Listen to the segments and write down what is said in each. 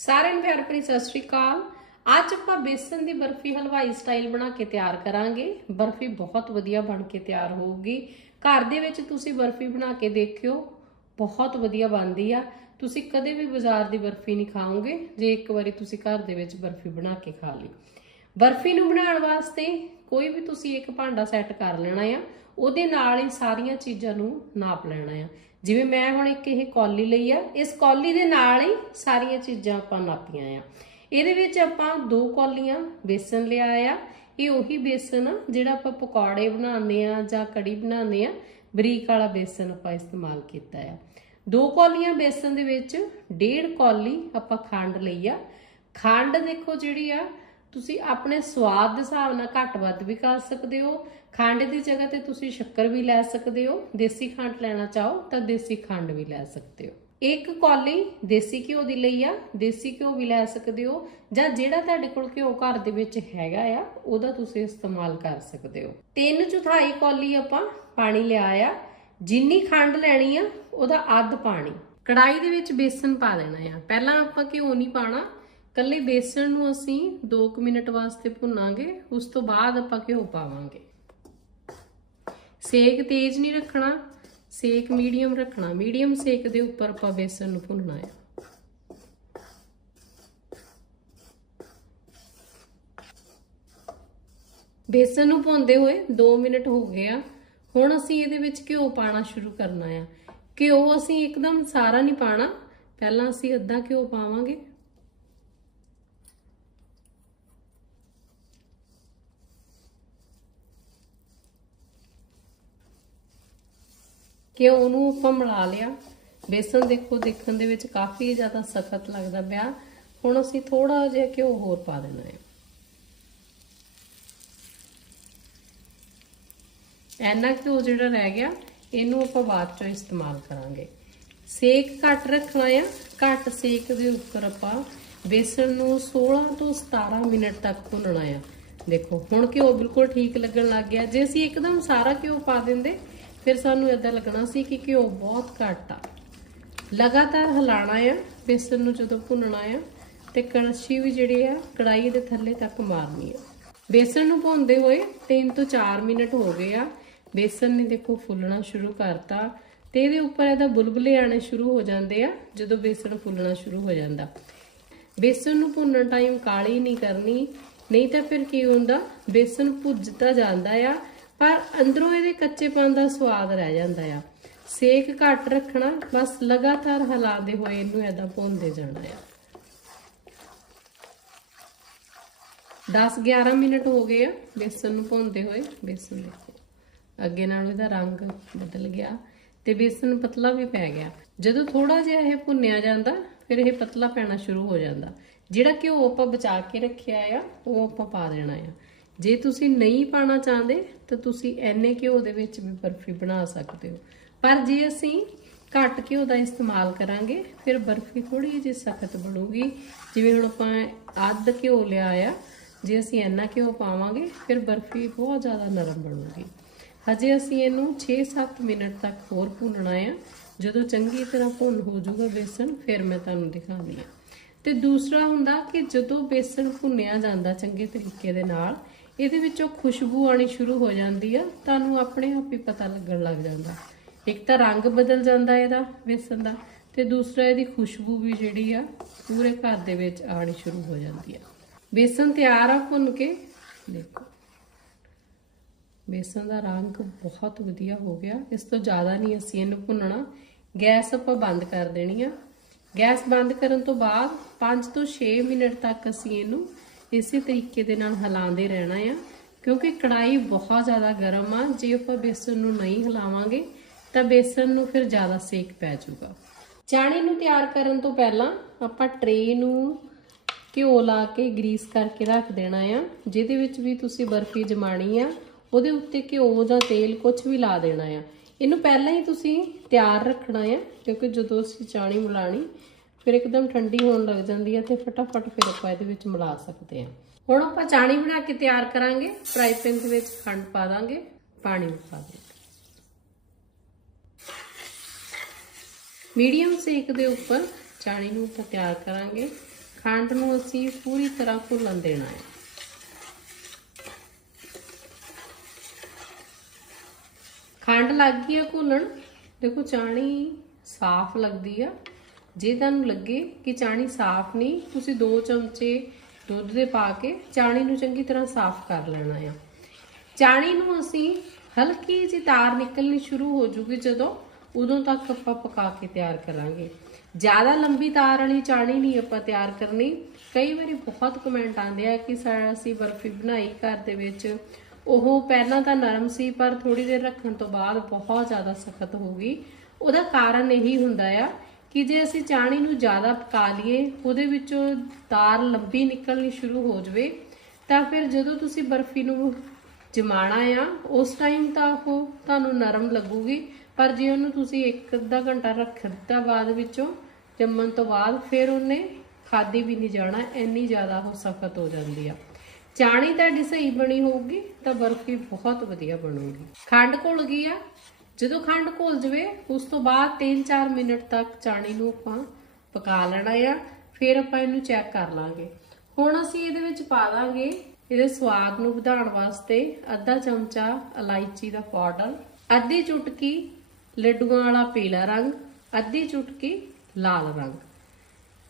ਸਾਰਿਆਂ ਨੂੰ ਪਿਆਰ ਭਰੀ ਸਤਿ ਸ਼੍ਰੀ ਅਕਾਲ। ਅੱਜ ਆਪਾਂ ਬੇਸਨ ਦੀ ਬਰਫੀ ਹਲਵਾਈ ਸਟਾਈਲ ਬਣਾ ਕੇ ਤਿਆਰ ਕਰਾਂਗੇ। ਬਰਫੀ ਬਹੁਤ ਵਧੀਆ ਬਣ ਕੇ ਤਿਆਰ ਹੋਊਗੀ। ਘਰ ਦੇ ਵਿੱਚ ਤੁਸੀਂ ਬਰਫੀ ਬਣਾ ਕੇ ਦੇਖਿਓ, ਬਹੁਤ ਵਧੀਆ ਬਣਦੀ ਆ। ਤੁਸੀਂ ਕਦੇ ਵੀ ਬਾਜ਼ਾਰ ਦੀ ਬਰਫੀ ਨਹੀਂ ਖਾਓਗੇ, ਜੇ ਇੱਕ ਵਾਰੀ ਤੁਸੀਂ ਘਰ ਦੇ ਵਿੱਚ ਬਰਫੀ ਬਣਾ ਕੇ ਖਾ ਲਈ। ਬਰਫੀ ਨੂੰ ਬਣਾਉਣ ਵਾਸਤੇ ਕੋਈ ਵੀ ਤੁਸੀਂ ਇੱਕ ਭਾਂਡਾ ਸੈੱਟ ਕਰ ਲੈਣਾ ਆ, ਉਹਦੇ ਨਾਲ ਹੀ ਸਾਰੀਆਂ ਚੀਜ਼ਾਂ ਨੂੰ ਨਾਪ ਲੈਣਾ ਆ। ਜਿਵੇਂ ਮੈਂ ਹੁਣ ਇੱਕ ਇਹ ਕੌਲੀ ਲਈ ਆ, ਇਸ ਕੌਲੀ ਦੇ ਨਾਲ ਹੀ ਸਾਰੀਆਂ ਚੀਜ਼ਾਂ ਆਪਾਂ ਨਾਪੀਆਂ ਆ। ਇਹਦੇ ਵਿੱਚ ਆਪਾਂ ਦੋ ਕੌਲੀਆਂ ਬੇਸਨ ਲਿਆ ਆ। ਇਹ ਉਹੀ ਬੇਸਨ ਆ ਜਿਹੜਾ ਆਪਾਂ ਪਕੌੜੇ ਬਣਾਉਂਦੇ ਆ ਜਾਂ ਕੜੀ ਬਣਾਉਂਦੇ ਆ, ਬਰੀਕ ਵਾਲਾ ਬੇਸਨ ਆਪਾਂ ਇਸਤੇਮਾਲ ਕੀਤਾ ਆ। ਦੋ ਕੌਲੀਆਂ ਬੇਸਨ ਦੇ ਵਿੱਚ ਡੇਢ ਕੌਲੀ ਆਪਾਂ ਖੰਡ ਲਈ ਆ। ਖੰਡ ਦੇਖੋ ਜਿਹੜੀ ਆ, ਤੁਸੀਂ ਆਪਣੇ ਸਵਾਦ ਦੇ ਹਿਸਾਬ ਨਾਲ ਘੱਟ ਵੱਧ ਵੀ ਕਰ ਸਕਦੇ ਹੋ ਖੰਡ ਦੀ ਜਗ੍ਹਾ ਤੇ ਤੁਸੀਂ ਸ਼ੱਕਰ ਵੀ ਲੈ ਸਕਦੇ ਹੋ, ਦੇਸੀ ਖੰਡ ਲੈਣਾ ਚਾਹੋ ਤਾਂ ਦੇਸੀ ਖੰਡ ਵੀ ਲੈ ਸਕਦੇ ਹੋ। ਇੱਕ ਕੌਲੀ ਦੇਸੀ ਘਿਓ ਦੀ ਲਈ ਆ, ਦੇਸੀ ਘਿਓ ਵੀ ਲੈ ਸਕਦੇ ਹੋ ਜਾਂ ਜਿਹੜਾ ਤੁਹਾਡੇ ਕੋਲ ਘਿਓ ਘਰ ਦੇ ਵਿੱਚ ਹੈਗਾ ਆ, ਉਹਦਾ ਤੁਸੀਂ ਇਸਤੇਮਾਲ ਕਰ ਸਕਦੇ ਹੋ। ਤਿੰਨ ਚੌਥਾਈ ਕੌਲੀ ਆਪਾਂ ਪਾਣੀ ਲਿਆ ਆ, ਜਿੰਨੀ ਖੰਡ ਲੈਣੀ ਆ, ਉਹਦਾ ਅੱਧ ਪਾਣੀ। ਕੜਾਈ ਦੇ ਵਿੱਚ ਬੇਸਨ ਪਾ ਦੇਣਾ ਆ। ਪਹਿਲਾਂ ਆਪਾਂ ਘਿਓ ਨਹੀਂ ਪਾਣਾ ਕੱਲੇ ਬੇਸਣ ਨੂੰ ਅਸੀਂ 2 ਮਿੰਟ ਵਾਸਤੇ ਭੁੰਨਾਂਗੇ, ਉਸ ਤੋਂ ਬਾਅਦ ਆਪਾਂ ਘਿਓ ਪਾਵਾਂਗੇ। ਸੇਕ ਤੇਜ਼ ਨਹੀਂ ਰੱਖਣਾ, ਸੇਕ ਮੀਡੀਅਮ ਰੱਖਣਾ। ਮੀਡੀਅਮ ਸੇਕ ਦੇ ਉੱਪਰ ਆਪਾਂ ਬੇਸਣ ਨੂੰ ਭੁੰਨਣਾ ਹੈ ਬੇਸਣ ਨੂੰ ਭੁੰਦੇ ਹੋਏ 2 ਮਿੰਟ ਹੋ ਗਏ ਆ। ਹੁਣ ਅਸੀਂ ਇਹਦੇ ਵਿੱਚ ਘਿਓ ਪਾਣਾ ਸ਼ੁਰੂ ਕਰਨਾ ਆ। ਘਿਓ ਅਸੀਂ ਇੱਕਦਮ ਸਾਰਾ ਨਹੀਂ ਪਾਣਾ ਪਹਿਲਾਂ ਅਸੀਂ ਅੱਧਾ ਘਿਓ ਪਾਵਾਂਗੇ। ਘਿਓ ਨੂੰ ਆਪਾਂ ਮਿਲਾ ਲਿਆ। ਬੇਸਨ ਦੇਖੋ, ਦੇਖਣ ਦੇ ਵਿੱਚ ਕਾਫੀ ਜ਼ਿਆਦਾ ਸਖਤ ਲੱਗਦਾ ਪਿਆ। ਹੁਣ ਅਸੀਂ ਥੋੜਾ ਜਿਹਾ ਘਿਓ ਹੋਰ ਪਾ ਦੇਣਾ ਹੈ। ਐਨਾ ਘਿਓ ਜਿਹੜਾ ਰਹਿ ਗਿਆ, ਇਹਨੂੰ ਆਪਾਂ ਬਾਅਦ ਚੋਂ ਇਸਤੇਮਾਲ ਕਰਾਂਗੇ। ਸੇਕ ਘੱਟ ਰੱਖਣਾ ਆ। ਘੱਟ ਸੇਕ ਦੇ ਉੱਪਰ ਆਪਾਂ ਬੇਸਣ ਨੂੰ 16 ਤੋਂ 17 ਮਿੰਟ ਤੱਕ ਭੁੰਨਣਾ ਆ। ਦੇਖੋ, ਹੁਣ ਘਿਓ ਬਿਲਕੁਲ ਠੀਕ ਲੱਗਣ ਲੱਗ ਗਿਆ। ਜੇ ਅਸੀਂ ਇੱਕਦਮ ਸਾਰਾ ਘਿਓ ਪਾ ਦਿੰਦੇ ਫਿਰ ਸਾਨੂੰ ਇਦਾਂ ਲੱਗਣਾ ਸੀ ਕਿ ਘਿਓ ਬਹੁਤ ਘੱਟ ਆ। ਲਗਾਤਾਰ ਹਿਲਾਣਾ ਆ ਬੇਸਣ ਨੂੰ ਜਦੋਂ ਭੁੰਨਣਾ ਆ ਤੇ ਕੜਛੀ ਵੀ ਜਿਹੜੀ ਆ ਕੜਾਈ ਦੇ ਥੱਲੇ ਤੱਕ ਮਾਰਨੀ ਆ। ਬੇਸਣ ਨੂੰ ਭੁੰਨਦੇ ਹੋਏ 3 ਤੋਂ 4 ਮਿੰਟ ਹੋ ਗਏ ਆ। ਬੇਸਣ ਨੇ ਦੇਖੋ ਫੁੱਲਣਾ ਸ਼ੁਰੂ ਕਰਤਾ ਤੇ ਇਹਦੇ ਉੱਪਰ ਇਹਦਾ ਬੁਲਬੁਲੇ ਆਣੇ ਸ਼ੁਰੂ ਹੋ ਜਾਂਦੇ ਆ, ਜਦੋਂ ਬੇਸਣ ਫੁੱਲਣਾ ਸ਼ੁਰੂ ਹੋ ਜਾਂਦਾ। ਬੇਸਣ ਨੂੰ ਭੁੰਨਣ ਟਾਈਮ ਕਾਲੀ ਨਹੀਂ ਕਰਨੀ, ਨਹੀਂ ਤਾਂ ਫਿਰ ਕੀ ਹੁੰਦਾ ਬੇਸਣ ਭੁੱਜਦਾ ਜਾਂਦਾ ਆ ਪਰ ਅੰਦਰੋਂ ਇਹਦੇ ਕੱਚੇਪਨ ਦਾ ਸਵਾਦ ਰਹਿ ਜਾਂਦਾ ਆ। ਸੇਕ ਘੱਟ ਰੱਖਣਾ, ਬਸ ਲਗਾਤਾਰ ਹਿਲਾਉਂਦੇ ਹੋਏ ਇਹਨੂੰ ਐਦਾਂ ਭੁੰਨਦੇ ਜਾਣਾ ਆ। 10-11 ਮਿੰਟ ਹੋ ਗਏ ਆ ਬੇਸਣ ਨੂੰ ਭੁੰਨਦੇ ਹੋਏ ਬੇਸਣ ਦੇਖੋ। ਅੱਗੇ ਨਾਲੋਂ ਇਹਦਾ ਰੰਗ ਬਦਲ ਗਿਆ ਤੇ ਬੇਸਣ ਪਤਲਾ ਵੀ ਪੈ ਗਿਆ। ਜਦੋਂ ਥੋੜਾ ਜਿਹਾ ਇਹ ਭੁੰਨਿਆ ਜਾਂਦਾ, ਫਿਰ ਇਹ ਪਤਲਾ ਪੈਣਾ ਸ਼ੁਰੂ ਹੋ ਜਾਂਦਾ। ਜਿਹੜਾ ਘਿਓ ਆਪਾਂ ਬਚਾ ਕੇ ਰੱਖਿਆ ਆ, ਉਹ ਆਪਾਂ ਪਾ ਦੇਣਾ ਆ। ਜੇ ਤੁਸੀਂ ਨਹੀਂ ਪਾਣਾ ਚਾਹੁੰਦੇ, ਤਾਂ ਤੁਸੀਂ ਐਨੇ ਘਿਓ ਦੇ ਵਿੱਚ ਵੀ ਬਰਫੀ ਬਣਾ ਸਕਦੇ ਹੋ। ਪਰ ਜੇ ਅਸੀਂ ਘੱਟ ਘਿਓ ਦਾ ਇਸਤੇਮਾਲ ਕਰਾਂਗੇ, ਫਿਰ ਬਰਫੀ ਥੋੜੀ ਜਿਹੀ ਸਖਤ ਬਣੂਗੀ। ਜਿਵੇਂ ਹੁਣ ਆਪਾਂ ਅੱਧ ਘਿਓ ਲਿਆ ਆ ਜੇ ਅਸੀਂ ਇੰਨਾ ਘਿਓ ਪਾਵਾਂਗੇ, ਫਿਰ ਬਰਫੀ ਬਹੁਤ ਜ਼ਿਆਦਾ ਨਰਮ ਬਣੂਗੀ। ਹਜੇ ਅਸੀਂ ਇਹਨੂੰ 6-7 ਮਿੰਟ ਤੱਕ ਹੋਰ ਭੁੰਨਣਾ ਆ। ਜਦੋਂ ਚੰਗੀ ਤਰ੍ਹਾਂ ਭੁੰਨ ਹੋ ਜਾਊਗਾ ਬੇਸਣ, ਫਿਰ ਮੈਂ ਤੁਹਾਨੂੰ ਦਿਖਾਉਂਦੀ ਆ ਤੇ ਦੂਸਰਾ ਹੁੰਦਾ ਕਿ ਜਦੋਂ ਬੇਸਣ ਭੁੰਨਿਆ ਜਾਂਦਾ ਚੰਗੇ ਤਰੀਕੇ ਦੇ ਨਾਲ ਇਹਦੇ ਵਿੱਚੋਂ ਖੁਸ਼ਬੂ ਆਣੀ ਸ਼ੁਰੂ ਹੋ ਜਾਂਦੀ ਆ, ਤੁਹਾਨੂੰ ਆਪਣੇ ਆਪ ਹੀ ਪਤਾ ਲੱਗਣ ਲੱਗ ਜਾਂਦਾ। ਇੱਕ ਤਾਂ ਰੰਗ ਬਦਲ ਜਾਂਦਾ ਇਹਦਾ ਬੇਸਣ ਦਾ ਤੇ ਦੂਸਰਾ ਇਹਦੀ ਖੁਸ਼ਬੂ ਵੀ ਜਿਹੜੀ ਆ, ਪੂਰੇ ਘਰ ਦੇ ਵਿੱਚ ਆਣੀ ਸ਼ੁਰੂ ਹੋ ਜਾਂਦੀ ਆ। ਬੇਸਣ ਤਿਆਰ ਆ ਭੁੰਨ ਕੇ, ਦੇਖੋ। ਬੇਸਣ ਦਾ ਰੰਗ ਬਹੁਤ ਵਧੀਆ ਹੋ ਗਿਆ। ਇਸ ਤੋਂ ਜ਼ਿਆਦਾ ਨਹੀਂ ਅਸੀਂ ਇਹਨੂੰ ਭੁੰਨਣਾ। ਗੈਸ ਆਪਾਂ ਬੰਦ ਕਰ ਦੇਣੀ ਆ। ਗੈਸ ਬੰਦ ਕਰਨ ਤੋਂ ਬਾਅਦ 5 ਤੋਂ 6 ਮਿੰਟ ਤੱਕ ਅਸੀਂ ਇਹਨੂੰ ਇਸੇ ਤਰੀਕੇ ਦੇ ਨਾਲ ਹਿਲਾਉਂਦੇ ਰਹਿਣਾ ਆ। ਕਿਉਂਕਿ ਕੜਾਈ ਬਹੁਤ ਜ਼ਿਆਦਾ ਗਰਮ ਆ। ਜੇ ਆਪਾਂ ਬੇਸਣ ਨੂੰ ਨਹੀਂ ਹਿਲਾਵਾਂਗੇ, ਤਾਂ ਬੇਸਣ ਨੂੰ ਫਿਰ ਜ਼ਿਆਦਾ ਸੇਕ ਪੈ ਜਾਊਗਾ। ਚਾਣੀ ਨੂੰ ਤਿਆਰ ਕਰਨ ਤੋਂ ਪਹਿਲਾਂ ਆਪਾਂ ਟਰੇ ਨੂੰ ਘਿਓ ਲਾ ਕੇ ਗਰੀਸ ਕਰਕੇ ਰੱਖ ਦੇਣਾ ਆ। ਜਿਹਦੇ ਵਿੱਚ ਵੀ ਤੁਸੀਂ ਬਰਫੀ ਜਮਾਣੀ ਆ, ਉਹਦੇ ਉੱਤੇ ਘਿਓ ਜਾਂ ਤੇਲ ਕੁਝ ਵੀ ਲਾ ਦੇਣਾ ਆ। ਇਹਨੂੰ ਪਹਿਲਾਂ ਹੀ ਤੁਸੀਂ ਤਿਆਰ ਰੱਖਣਾ ਆ, ਕਿਉਂਕਿ ਜਦੋਂ ਅਸੀਂ ਚਾਣੀ ਮਿਲਾਣੀ ਫਿਰ ਇੱਕਦਮ ਠੰਡੀ ਹੋਣ ਲੱਗ ਜਾਂਦੀ ਹੈ ਤੇ ਫਟਾਫਟ ਫਿਰ ਆਪਾਂ ਇਹਦੇ ਵਿੱਚ ਮਿਲਾ ਸਕਦੇ ਹਾਂ। ਹੁਣ ਆਪਾਂ ਚਾਣੀ ਬਣਾ ਕੇ ਤਿਆਰ ਕਰਾਂਗੇ ਫਰਾਈ ਪੈਨ ਦੇ ਵਿੱਚ ਖੰਡ ਪਾ ਦਾਂਗੇ, ਪਾਣੀ ਪਾ ਦਾਂਗੇ। ਮੀਡੀਅਮ ਸੇਕ ਦੇ ਉੱਪਰ ਚਾਣੀ ਨੂੰ ਆਪਾਂ ਤਿਆਰ ਕਰਾਂਗੇ। ਖੰਡ ਨੂੰ ਅਸੀਂ ਪੂਰੀ ਤਰ੍ਹਾਂ ਘੁਲਣ ਦੇਣਾ ਹੈ। ਖੰਡ ਲੱਗ ਗਈ ਆ ਘੁਲਣ ਦੇਖੋ ਚਾਣੀ ਸਾਫ਼ ਲੱਗਦੀ ਆ। ਜੇ ਤੁਹਾਨੂੰ ਲੱਗੇ ਕਿ ਚਾਣੀ ਸਾਫ਼ ਨਹੀਂ, ਤੁਸੀਂ 2 ਚਮਚੇ ਦੁੱਧ ਦੇ ਪਾ ਕੇ ਚਾਣੀ ਨੂੰ ਚੰਗੀ ਤਰ੍ਹਾਂ ਸਾਫ਼ ਕਰ ਲੈਣਾ ਆ। ਚਾਣੀ ਨੂੰ ਅਸੀਂ ਹਲਕੀ ਜਿਹੀ ਤਾਰ ਨਿਕਲਣੀ ਸ਼ੁਰੂ ਹੋ ਜੂਗੀ ਜਦੋਂ, ਉਦੋਂ ਤੱਕ ਆਪਾਂ ਪਕਾ ਕੇ ਤਿਆਰ ਕਰਾਂਗੇ। ਜ਼ਿਆਦਾ ਲੰਬੀ ਤਾਰ ਵਾਲੀ ਚਾਣੀ ਨਹੀਂ ਆਪਾਂ ਤਿਆਰ ਕਰਨੀ। ਕਈ ਵਾਰੀ ਬਹੁਤ ਕਮੈਂਟ ਆਉਂਦੇ ਆ ਕਿ ਸਾ- ਅਸੀਂ ਬਰਫੀ ਬਣਾਈ ਘਰ ਦੇ ਵਿੱਚ। ਉਹ ਪਹਿਲਾਂ ਤਾਂ ਨਰਮ ਸੀ, ਪਰ ਥੋੜੀ ਦੇਰ ਰੱਖਣ ਤੋਂ ਬਾਅਦ ਬਹੁਤ ਜ਼ਿਆਦਾ ਸਖਤ ਹੋ ਗਈ। ਉਹਦਾ ਕਾਰਨ ਇਹੀ ਹੁੰਦਾ ਆ ਕਿ ਜੇ ਅਸੀਂ ਚਾਣੀ ਨੂੰ ਜ਼ਿਆਦਾ ਪਕਾ ਲਈਏ, ਉਹਦੇ ਵਿੱਚੋਂ ਤਾਰ ਲੰਬੀ ਨਿਕਲਣੀ ਸ਼ੁਰੂ ਹੋ ਜਾਵੇ, ਤਾਂ ਫਿਰ ਜਦੋਂ ਤੁਸੀਂ ਬਰਫੀ ਨੂੰ ਜਮਾਣਾ ਆ, ਉਸ ਟਾਈਮ ਤਾਂ ਉਹ ਤੁਹਾਨੂੰ ਨਰਮ ਲੱਗੂਗੀ, ਪਰ ਜੇ ਉਹਨੂੰ ਤੁਸੀਂ ਇੱਕ ਅੱਧਾ ਘੰਟਾ ਰੱਖ ਦਿੱਤਾ ਬਾਅਦ ਵਿੱਚੋਂ, ਜੰਮਣ ਤੋਂ ਬਾਅਦ ਫਿਰ ਉਹਨੇ ਖਾਦੀ ਵੀ ਨਹੀਂ ਜਾਣਾ, ਇੰਨੀ ਜ਼ਿਆਦਾ ਉਹ ਸਖਤ ਹੋ ਜਾਂਦੀ ਆ। ਚਾਣੀ ਤੁਹਾਡੀ ਸਹੀ ਬਣੀ ਹੋਊਗੀ, ਤਾਂ ਬਰਫੀ ਬਹੁਤ ਵਧੀਆ ਬਣੂਗੀ। ਖੰਡ ਘੁਲ ਗਈ ਆ ਜਦੋਂ ਖੰਡ ਘੁਲ ਜਵੇ, ਉਸ ਤੋਂ ਬਾਅਦ 3-4 ਮਿੰਟ ਤੱਕ ਚਾਣੀ ਨੂੰ ਆਪਾਂ ਪਕਾ ਲੈਣਾ ਆ, ਫਿਰ ਆਪਾਂ ਇਹਨੂੰ ਚੈੱਕ ਕਰ ਲਾਂਗੇ। ਹੁਣ ਅਸੀਂ ਇਹਦੇ ਵਿੱਚ ਪਾ ਦਾਂਗੇ ਇਹਦੇ ਸਵਾਦ ਨੂੰ ਵਧਾਉਣ ਵਾਸਤੇ ਅੱਧਾ ਚਮਚਾ ਇਲਾਇਚੀ ਦਾ ਪਾਊਡਰ ਅੱਧੀ ਚੁਟਕੀ ਲੱਡੂਆਂ ਵਾਲਾ ਪੀਲਾ ਰੰਗ, ਅੱਧੀ ਚੁਟਕੀ ਲਾਲ ਰੰਗ।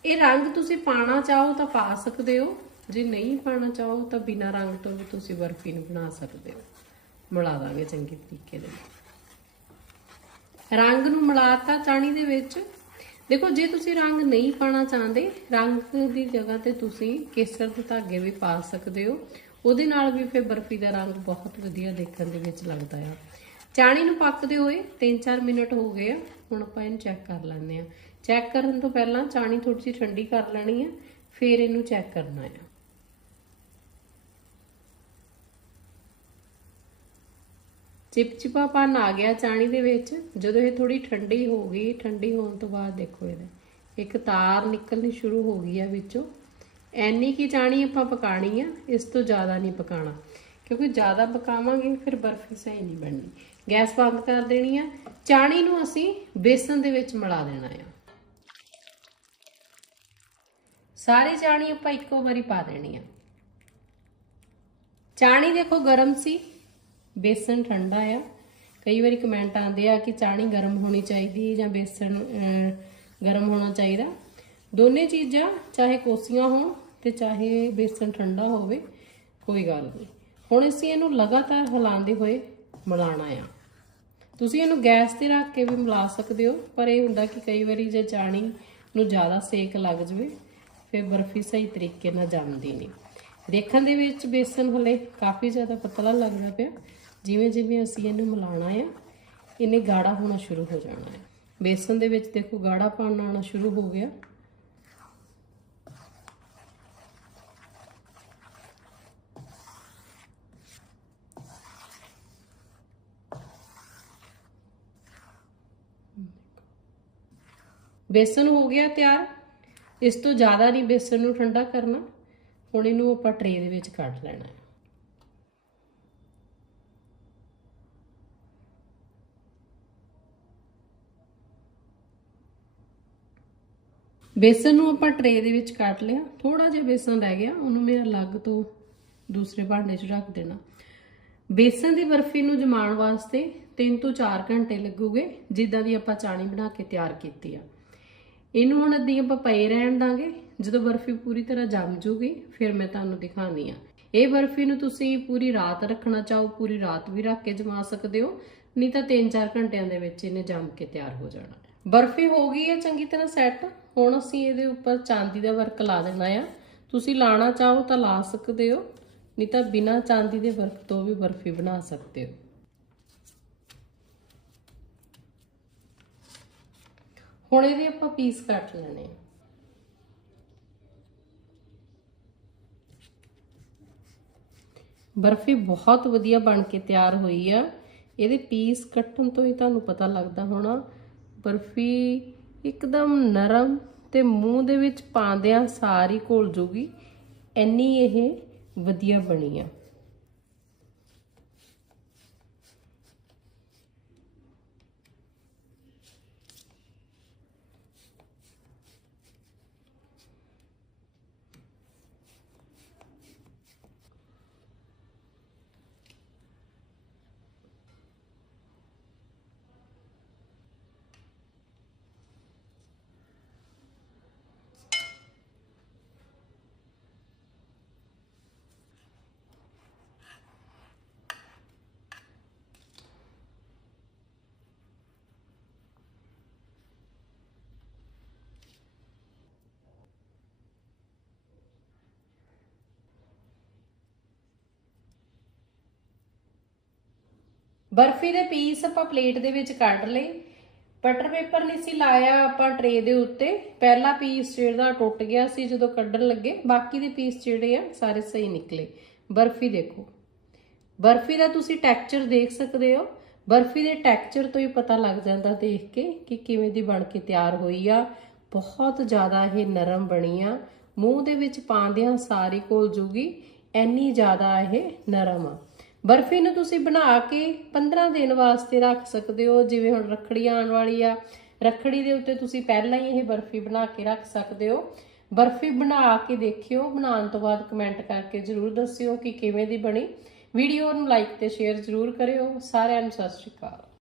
ਇਹ ਰੰਗ ਤੁਸੀਂ ਪਾਣਾ ਚਾਹੋ ਤਾਂ ਪਾ ਸਕਦੇ ਹੋ, ਜੇ ਨਹੀਂ ਪਾਣਾ ਚਾਹੋ ਤਾਂ ਬਿਨਾਂ ਰੰਗ ਤੋਂ ਵੀ ਤੁਸੀਂ ਬਰਫੀ ਨੂੰ ਬਣਾ ਸਕਦੇ ਹੋ। ਮਿਲਾ ਦਾਂਗੇ ਚੰਗੇ ਤਰੀਕੇ ਦੇ ਨਾਲ। ਰੰਗ ਨੂੰ ਮਿਲਾਤਾ ਚਾਣੀ ਦੇ ਵਿੱਚ। ਦੇਖੋ, ਜੇ ਤੁਸੀਂ ਰੰਗ ਨਹੀਂ ਪਾਣਾ ਚਾਹੁੰਦੇ, ਰੰਗ ਦੀ ਜਗ੍ਹਾ ਤੇ ਤੁਸੀਂ ਕੇਸਰ ਦੇ ਧਾਗੇ ਵੀ ਪਾ ਸਕਦੇ ਹੋ। ਉਹਦੇ ਨਾਲ ਵੀ ਫਿਰ ਬਰਫੀ ਦਾ ਰੰਗ ਬਹੁਤ ਵਧੀਆ ਦੇਖਣ ਦੇ ਵਿੱਚ ਲੱਗਦਾ ਆ। ਚਾਣੀ ਨੂੰ ਪੱਕਦੇ ਹੋਏ 3-4 ਮਿੰਟ ਹੋ ਗਏ ਆ। ਹੁਣ ਆਪਾਂ ਇਹਨੂੰ ਚੈੱਕ ਕਰ ਲੈਂਦੇ ਆ। ਚੈੱਕ ਕਰਨ ਤੋਂ ਪਹਿਲਾਂ ਚਾਣੀ ਥੋੜੀ ਜਿਹੀ ਠੰਡੀ ਕਰ ਲੈਣੀ ਆ, ਫਿਰ ਇਹਨੂੰ ਚੈੱਕ ਕਰਨਾ ਆ। ਚਿਪਚਿਪਾਪਨ ਆ ਗਿਆ ਚਾਣੀ ਦੇ ਵਿੱਚ। ਜਦੋਂ ਇਹ ਥੋੜੀ ਠੰਡੀ ਹੋ ਗਈ, ਠੰਡੀ ਹੋਣ ਤੋਂ ਬਾਅਦ ਦੇਖੋ ਇਹਦੇ। ਇੱਕ ਤਾਰ ਨਿਕਲਣੀ ਸ਼ੁਰੂ ਹੋ ਗਈ ਆ ਵਿੱਚੋਂ। ਐਨੀ ਕੀ ਚਾਣੀ ਆਪਾਂ ਪਕਾਣੀ ਆ, ਇਸ ਤੋਂ ਜ਼ਿਆਦਾ ਨਹੀਂ ਪਕਾਣਾ। ਕਿਉਂਕਿ ਜ਼ਿਆਦਾ ਪਕਾਵਾਂਗੇ, ਫਿਰ ਬਰਫੀ ਸਹੀ ਨਹੀਂ ਬਣਨੀ। ਗੈਸ ਬੰਦ ਕਰ ਦੇਣੀ ਆ। ਚਾਣੀ ਨੂੰ ਅਸੀਂ ਬੇਸਨ ਦੇ ਵਿੱਚ ਮਿਲਾ ਦੇਣਾ ਆ। ਸਾਰੀ ਚਾਣੀ ਆਪਾਂ ਇੱਕੋ ਵਾਰੀ ਪਾ ਦੇਣੀ ਆ। ਚਾਣੀ ਦੇਖੋ ਗਰਮ ਸੀ। ਬੇਸਨ ਠੰਡਾ ਆ। ਕਈ ਵਾਰੀ ਕਮੈਂਟ ਆਉਂਦੇ ਆ ਕਿ ਚਾਣੀ ਗਰਮ ਹੋਣੀ ਚਾਹੀਦੀ ਜਾਂ ਬੇਸਨ ਗਰਮ ਹੋਣਾ ਚਾਹੀਦਾ। ਦੋਨੇ ਚੀਜ਼ਾਂ, ਚਾਹੇ ਕੋਸੀਆਂ ਹੋਣ ਤੇ ਚਾਹੇ ਬੇਸਨ ਠੰਡਾ ਹੋਵੇ, ਕੋਈ ਗੱਲ ਨਹੀਂ ਹੁਣ ਅਸੀਂ ਇਹਨੂੰ ਲਗਾਤਾਰ ਹਿਲਾਉਂਦੇ ਹੋਏ ਮਿਲਾਣਾ ਆ। ਤੁਸੀਂ ਇਹਨੂੰ ਗੈਸ ਤੇ ਰੱਖ ਕੇ ਵੀ ਮਿਲਾ ਸਕਦੇ ਹੋ, ਪਰ ਇਹ ਹੁੰਦਾ ਕਿ ਕਈ ਵਾਰੀ ਜੇ ਚਾਣੀ ਨੂੰ ਜ਼ਿਆਦਾ ਸੇਕ ਲੱਗ ਜਵੇ, ਫਿਰ ਬਰਫੀ ਸਹੀ ਤਰੀਕੇ ਨਾਲ ਜੰਮਦੀ ਨਹੀਂ ਦੇਖਣ ਦੇ ਵਿੱਚ ਬੇਸਨ ਹਲੇ ਕਾਫੀ ਜ਼ਿਆਦਾ ਪਤਲਾ ਲੱਗਦਾ ਪਿਆ। ਜਿਵੇਂ ਜਿਵੇਂ ਅਸੀਂ ਇਹਨੂੰ ਮਿਲਾਣਾ ਆ, ਇਹਨੇ ਗਾੜਾ ਹੋਣਾ ਸ਼ੁਰੂ ਹੋ ਜਾਣਾ ਹੈ ਬੇਸਨ ਦੇ ਵਿੱਚ ਦੇਖੋ ਗਾੜਾ ਗਾੜਾਪਣ ਆਉਣਾ ਸ਼ੁਰੂ ਹੋ ਗਿਆ। ਬੇਸਨ ਹੋ ਗਿਆ ਤਿਆਰ। ਇਸ ਤੋਂ ਜ਼ਿਆਦਾ ਨਹੀਂ ਬੇਸਨ ਨੂੰ ਠੰਡਾ ਕਰਨਾ। ਹੁਣ ਇਹਨੂੰ ਆਪਾਂ ਟਰੇ ਦੇ ਵਿੱਚ ਕੱਢ ਲੈਣਾ ਹੈ ਬੇਸਨ ਨੂੰ ਆਪਾਂ ਟਰੇ ਦੇ ਵਿੱਚ ਕੱਟ ਲਿਆ। ਥੋੜਾ ਜਿਹਾ ਬੇਸਨ ਰਹਿ ਗਿਆ। ਉਹਨੂੰ ਮੈਂ ਅਲੱਗ ਤੋਂ ਦੂਸਰੇ ਭਾਂਡੇ 'ਚ ਰੱਖ ਦੇਣਾ। ਬੇਸਨ ਦੀ ਬਰਫੀ ਨੂੰ ਜਮਾਉਣ ਵਾਸਤੇ 3 ਤੋਂ 4 ਘੰਟੇ ਲੱਗੂਗੇ, ਜਿੱਦਾਂ ਦੀ ਆਪਾਂ ਚਾਣੀ ਬਣਾ ਕੇ ਤਿਆਰ ਕੀਤੀ ਆ। ਇਹਨੂੰ ਹੁਣ ਅੱਧੀ ਆਪਾਂ ਪਏ ਰਹਿਣ ਦਾਂਗੇ। ਜਦੋਂ ਬਰਫੀ ਪੂਰੀ ਤਰ੍ਹਾਂ ਜੰਮ ਜੂਗੀ, ਫਿਰ ਮੈਂ ਤੁਹਾਨੂੰ ਦਿਖਾਉਂਦੀ ਆ। ਇਹ ਬਰਫੀ ਨੂੰ ਤੁਸੀਂ ਪੂਰੀ ਰਾਤ ਰੱਖਣਾ ਚਾਹੋ, ਪੂਰੀ ਰਾਤ ਵੀ ਰੱਖ ਕੇ ਜਮਾ ਸਕਦੇ ਹੋ, ਨਹੀਂ ਤਾਂ 3-4 ਘੰਟਿਆਂ ਦੇ ਵਿੱਚ ਇਹਨੇ ਜੰਮ ਕੇ ਤਿਆਰ ਹੋ ਜਾਣਾ। ਬਰਫੀ ਹੋ ਗਈ ਹੈ, ਚੰਗੀ ਤਰ੍ਹਾਂ ਸੈੱਟ ਹੁਣ ਅਸੀਂ ਇਹਦੇ ਉੱਪਰ ਚਾਂਦੀ ਦਾ ਵਰਕ ਲਾ ਦੇਣਾ ਆ। ਤੁਸੀਂ ਲਾਣਾ ਚਾਹੋ ਤਾਂ ਲਾ ਸਕਦੇ ਹੋ, ਨਹੀਂ ਤਾਂ ਬਿਨਾਂ ਚਾਂਦੀ ਦੇ ਵਰਕ ਤੋਂ ਵੀ ਬਰਫੀ ਬਣਾ ਸਕਦੇ ਹੋ। ਹੁਣ ਇਹਦੇ ਆਪਾਂ ਪੀਸ ਕੱਟ ਲੈਣੇ ਆ। ਬਰਫੀ ਬਹੁਤ ਵਧੀਆ ਬਣ ਕੇ ਤਿਆਰ ਹੋਈ ਆ। ਇਹਦੇ ਪੀਸ ਕੱਟਣ ਤੋਂ ਹੀ ਤੁਹਾਨੂੰ ਪਤਾ ਲੱਗਦਾ ਹੋਣਾ ਬਰਫੀ ਇੱਕਦਮ ਨਰਮ ਤੇ ਮੂੰਹ ਦੇ ਵਿੱਚ ਪਾਉਂਦਿਆਂ ਸਾਰੀ ਘੁਲ ਜੂਗੀ। ਇੰਨੀ ਇਹ ਵਧੀਆ ਬਣੀ ਆ। ਬਰਫੀ ਦੇ ਪੀਸ ਆਪਾਂ ਪਲੇਟ ਦੇ ਵਿੱਚ ਕੱਢ ਲਏ। ਬਟਰ ਪੇਪਰ ਨਹੀਂ ਸੀ ਲਾਇਆ ਆਪਾਂ ਟਰੇ ਦੇ ਉੱਤੇ। ਪਹਿਲਾ ਪੀਸ ਜਿਹੜਾ ਟੁੱਟ ਗਿਆ ਸੀ ਜਦੋਂ ਕੱਢਣ ਲੱਗੇ, ਬਾਕੀ ਦੇ ਪੀਸ ਜਿਹੜੇ ਆ ਸਾਰੇ ਸਹੀ ਨਿਕਲੇ। ਬਰਫੀ ਦੇਖੋ। ਬਰਫੀ ਦਾ ਤੁਸੀਂ ਟੈਕਸਚਰ ਦੇਖ ਸਕਦੇ ਹੋ। ਬਰਫੀ ਦੇ ਟੈਕਸਚਰ ਤੋਂ ਹੀ ਪਤਾ ਲੱਗ ਜਾਂਦਾ ਦੇਖ ਕੇ ਕਿ ਕਿਵੇਂ ਦੀ ਬਣ ਕੇ ਤਿਆਰ ਹੋਈ ਆ। ਬਹੁਤ ਜ਼ਿਆਦਾ ਇਹ ਨਰਮ ਬਣੀ ਆ। ਮੂੰਹ ਦੇ ਵਿੱਚ ਪਾਉਂਦਿਆਂ ਸਾਰੀ ਕੋਲ ਜੂਗੀ। ਇੰਨੀ ਜ਼ਿਆਦਾ ਇਹ ਨਰਮ ਆ। ਬਰਫੀ ਨੂੰ ਤੁਸੀਂ ਬਣਾ ਕੇ 15 ਦਿਨ ਵਾਸਤੇ ਰੱਖ ਸਕਦੇ ਹੋ, ਜਿਵੇਂ ਹੁਣ ਰੱਖੜੀ ਆਉਣ ਵਾਲੀ ਆ। ਰੱਖੜੀ ਦੇ ਉੱਤੇ ਤੁਸੀਂ ਪਹਿਲਾਂ ਹੀ ਇਹ ਬਰਫੀ ਬਣਾ ਕੇ ਰੱਖ ਸਕਦੇ ਹੋ। ਬਰਫੀ ਬਣਾ ਕੇ ਦੇਖਿਓ, ਬਣਾਉਣ ਤੋਂ ਬਾਅਦ ਕਮੈਂਟ ਕਰਕੇ ਜਰੂਰ ਦੱਸਿਓ ਕਿ ਕਿਵੇਂ ਦੀ ਬਣੀ। ਵੀਡੀਓ ਨੂੰ ਲਾਈਕ ਤੇ ਸ਼ੇਅਰ ਜਰੂਰ ਕਰਿਓ। ਸਾਰਿਆਂ ਨੂੰ ਸਤਿ ਸ਼੍ਰੀ ਅਕਾਲ।